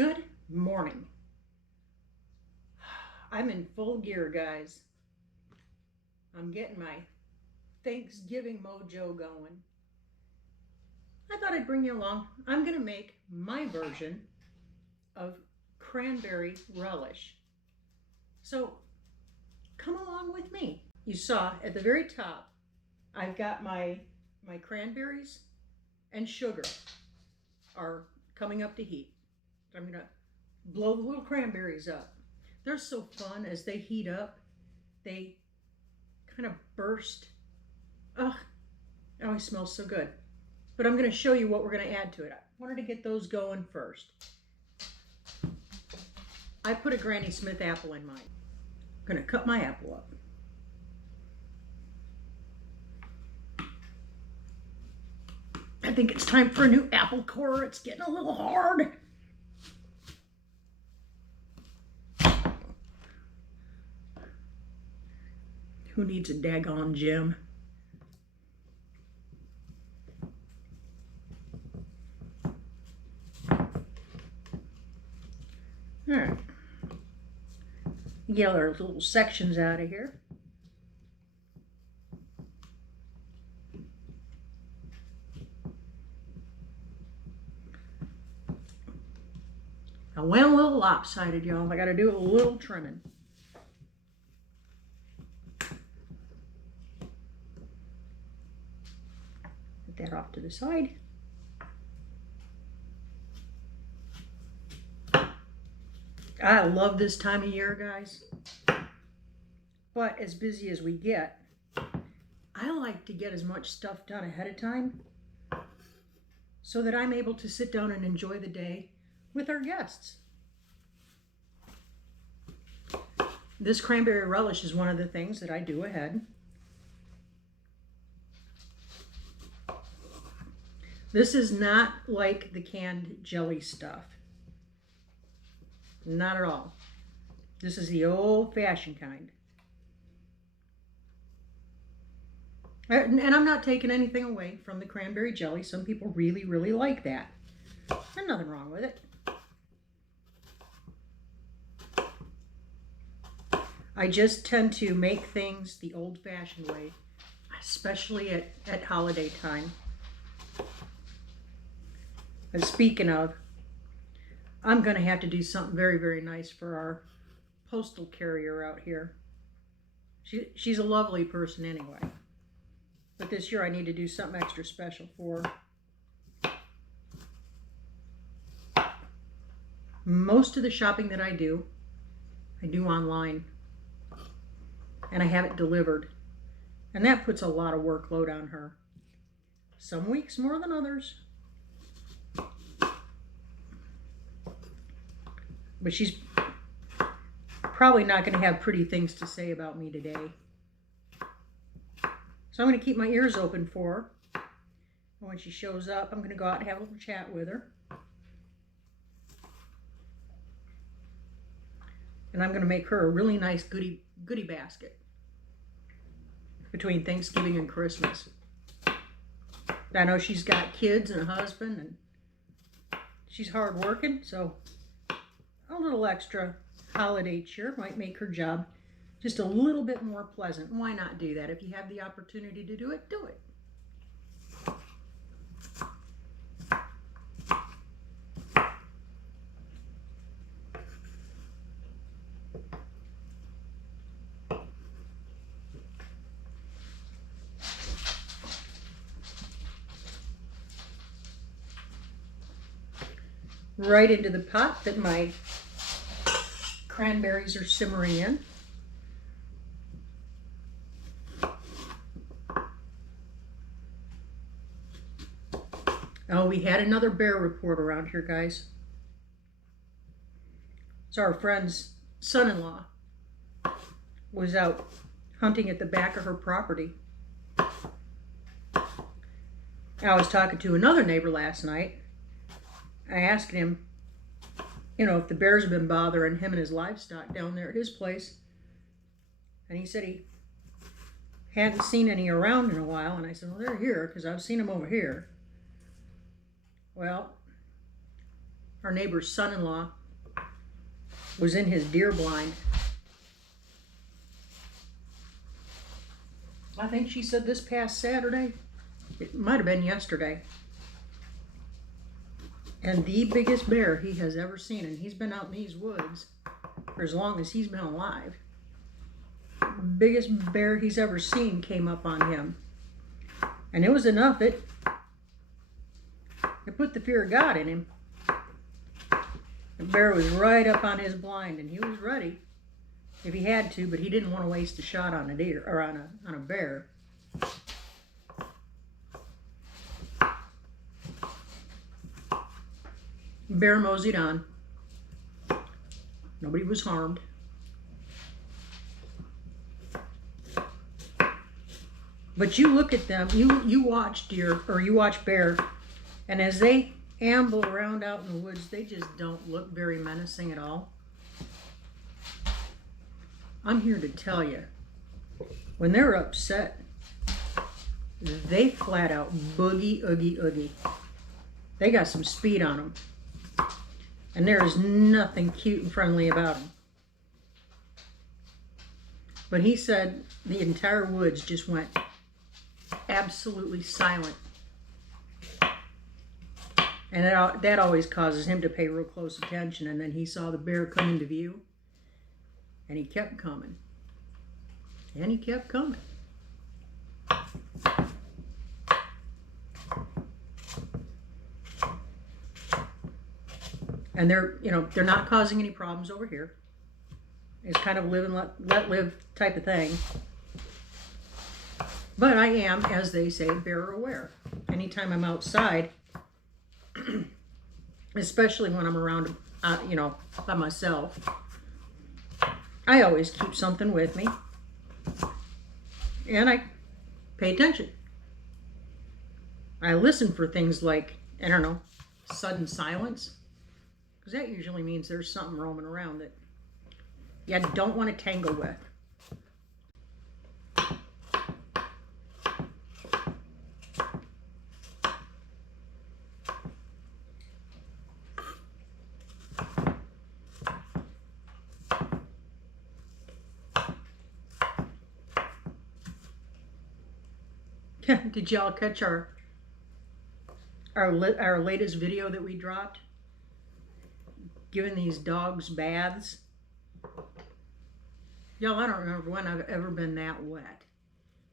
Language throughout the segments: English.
Good morning. I'm in full gear, guys. I'm getting my Thanksgiving mojo going. I thought I'd bring you along. I'm going to make my version of cranberry relish. So come along with me. You saw at the very top, I've got my cranberries and sugar are coming up to heat. I'm going to blow the little cranberries up. They're so fun as they heat up. They kind of burst. Oh, it always smells so good. But I'm going to show you what we're going to add to it. I wanted to get those going first. I put a Granny Smith apple in mine. I'm going to cut my apple up. I think it's time for a new apple core. It's getting a little hard. Who needs a daggone gem? All right. Get our little sections out of here. I went a little lopsided, y'all. I got to do a little trimming. Put that off to the side. I love this time of year, guys. But as busy as we get, I like to get as much stuff done ahead of time so that I'm able to sit down and enjoy the day with our guests. This cranberry relish is one of the things that I do ahead. This is not like the canned jelly stuff. Not at all. This is the old-fashioned kind. And I'm not taking anything away from the cranberry jelly. Some people really, really like that. There's nothing wrong with it. I just tend to make things the old-fashioned way, especially at holiday time. And speaking of, I'm going to have to do something very, very nice for our postal carrier out here. She's a lovely person anyway. But this year I need to do something extra special for her. Most of the shopping that I do online. And I have it delivered. And that puts a lot of workload on her. Some weeks more than others. But she's probably not going to have pretty things to say about me today. So I'm going to keep my ears open for her. And when she shows up, I'm going to go out and have a little chat with her. And I'm going to make her a really nice goodie basket between Thanksgiving and Christmas. I know she's got kids and a husband, and she's hardworking, so a little extra holiday cheer might make her job just a little bit more pleasant. Why not do that? If you have the opportunity to do it, do it. Right into the pot that my cranberries are simmering in. Oh, we had another bear report around here, guys. So our friend's son-in-law was out hunting at the back of her property. I was talking to another neighbor last night. I asked him, if the bears have been bothering him and his livestock down there at his place. And he said he hadn't seen any around in a while. And I said, well, they're here because I've seen them over here. Well, our neighbor's son-in-law, was in his deer blind. I think she said this past Saturday. It might have been yesterday. And the biggest bear he has ever seen, and he's been out in these woods for as long as he's been alive. Biggest bear he's ever seen came up on him. And it was enough. It put the fear of God in him. The bear was right up on his blind, and he was ready if he had to, but he didn't want to waste a shot on a deer or on a bear. Bear moseyed on. Nobody was harmed. But you look at them, you watch deer, or you watch bear, and as they amble around out in the woods, they just don't look very menacing at all. I'm here to tell you, when they're upset, they flat out boogie, oogie, oogie. They got some speed on them. And there is nothing cute and friendly about them. But he said the entire woods just went absolutely silent. And that always causes him to pay real close attention. And then he saw the bear come into view. And he kept coming. And he kept coming. And they're not causing any problems over here. It's kind of live and let live type of thing. But I am, as they say, bear aware. Anytime I'm outside, especially when I'm around, by myself, I always keep something with me. And I pay attention. I listen for things like, I don't know, sudden silence. Because that usually means there's something roaming around that you don't want to tangle with. Did y'all catch our latest video that we dropped? Giving these dogs baths. Y'all, I don't remember when I've ever been that wet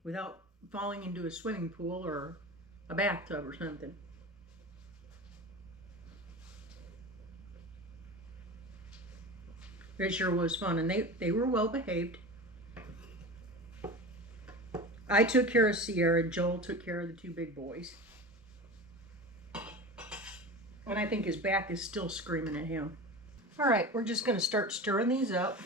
without falling into a swimming pool or a bathtub or something. It sure was fun, and they were well behaved. I took care of Sierra. Joel took care of the two big boys. And I think his back is still screaming at him. All right, we're just going to start stirring these up.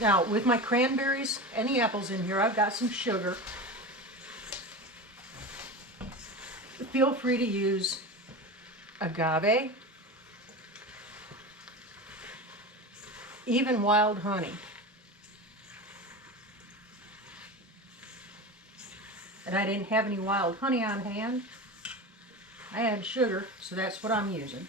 Now, with my cranberries and the apples in here, I've got some sugar. Feel free to use agave, even wild honey. And I didn't have any wild honey on hand. I had sugar, so that's what I'm using.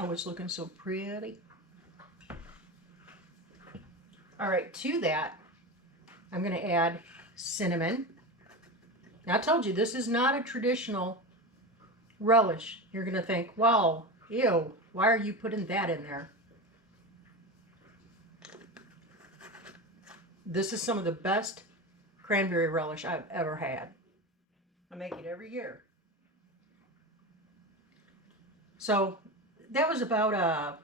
Oh, it's looking so pretty. All right, to that, I'm going to add cinnamon. Now, I told you, this is not a traditional relish. You're going to think, wow, ew, why are you putting that in there? This is some of the best cranberry relish I've ever had. I make it every year. So that was about a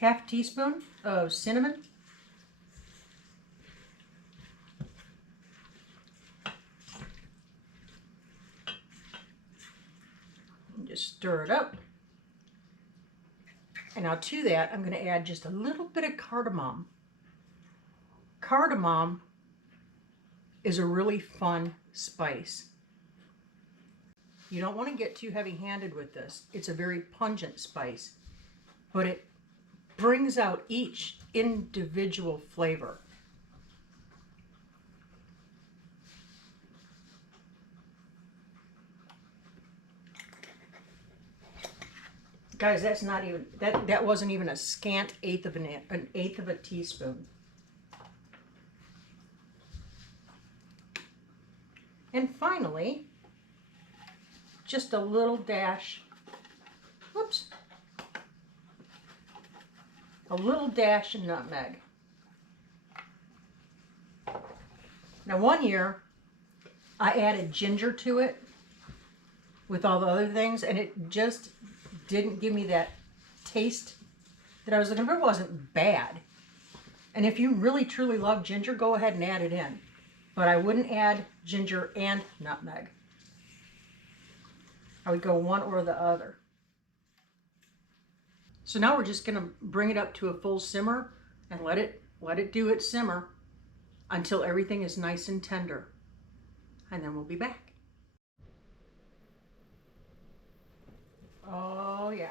half teaspoon of cinnamon. And just stir it up. And now to that, I'm going to add just a little bit of cardamom. Cardamom is a really fun spice. You don't want to get too heavy-handed with this. It's a very pungent spice. but it brings out each individual flavor. Guys, that's not even, that wasn't even a scant eighth of an eighth of a teaspoon. And finally, just a little dash, whoops, a little dash of nutmeg. Now one year, I added ginger to it with all the other things, and it just didn't give me that taste that I was looking for. It wasn't bad. And if you really truly love ginger, go ahead and add it in. But I wouldn't add ginger and nutmeg. I would go one or the other. So now we're just gonna bring it up to a full simmer and let it do its simmer until everything is nice and tender. And then we'll be back. Oh yeah,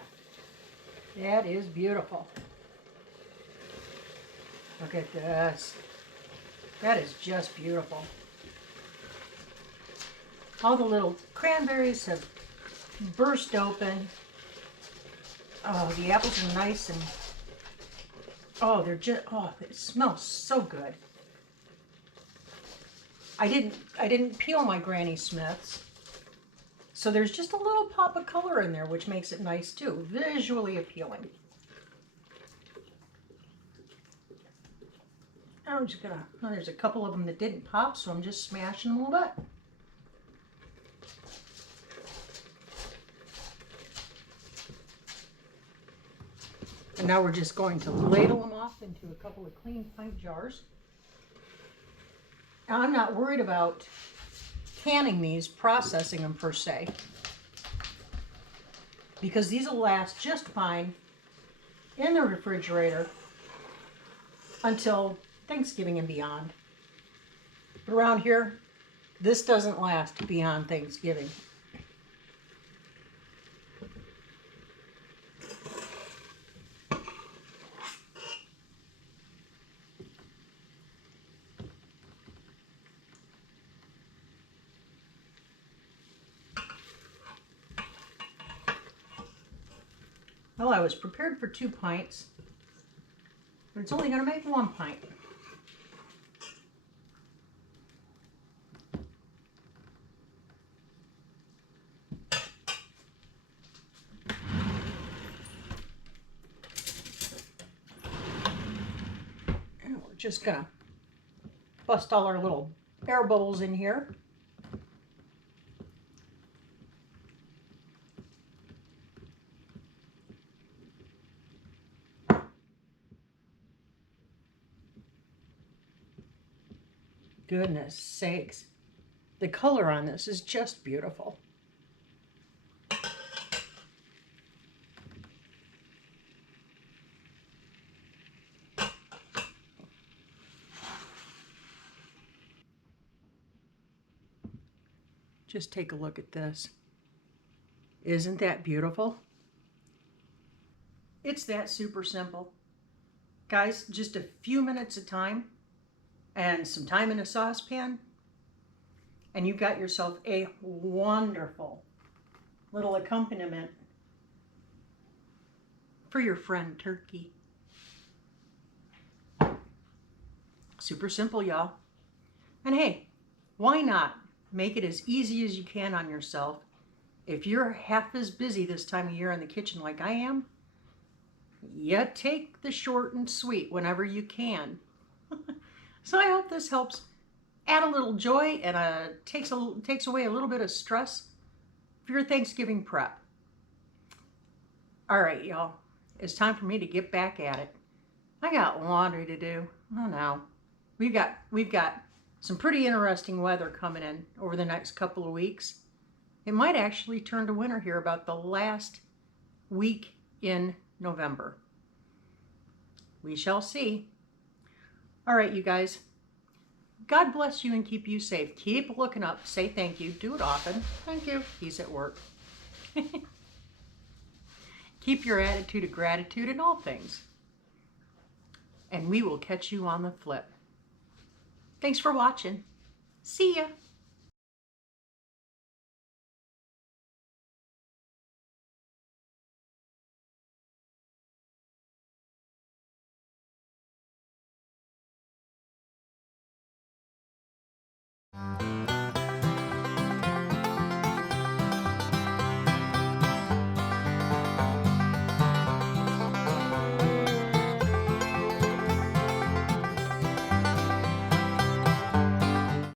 that is beautiful. Look at this. That is just beautiful. All the little cranberries have burst open. Oh, the apples are nice and, oh, they're just, oh, it smells so good. I didn't peel my Granny Smiths. So there's just a little pop of color in there, which makes it nice too, visually appealing. I'm just gonna, oh, there's a couple of them that didn't pop, so I'm just smashing them a little bit. And now we're just going to ladle them off into a couple of clean pint jars. Now, I'm not worried about canning these, processing them per se, because these will last just fine in the refrigerator until Thanksgiving and beyond. But around here, this doesn't last beyond Thanksgiving. Well, I was prepared for 2 pints, but it's only going to make 1 pint. And we're just going to bust all our little air bubbles in here. Goodness sakes, the color on this is just beautiful. Just take a look at this. Isn't that beautiful? It's that super simple. Guys, just a few minutes of time and some time in a saucepan, and you've got yourself a wonderful little accompaniment for your friend turkey. Super simple, y'all. And hey, why not make it as easy as you can on yourself? If you're half as busy this time of year in the kitchen like I am, you take the short and sweet whenever you can. So I hope this helps add a little joy and takes away a little bit of stress for your Thanksgiving prep. All right, y'all, it's time for me to get back at it. I got laundry to do. Oh no, we've got some pretty interesting weather coming in over the next couple of weeks. It might actually turn to winter here about the last week in November. We shall see. All right, you guys. God bless you and keep you safe. Keep looking up. Say thank you. Do it often. Thank you. He's at work. Keep your attitude of gratitude in all things. And we will catch you on the flip. Thanks for watching. See ya.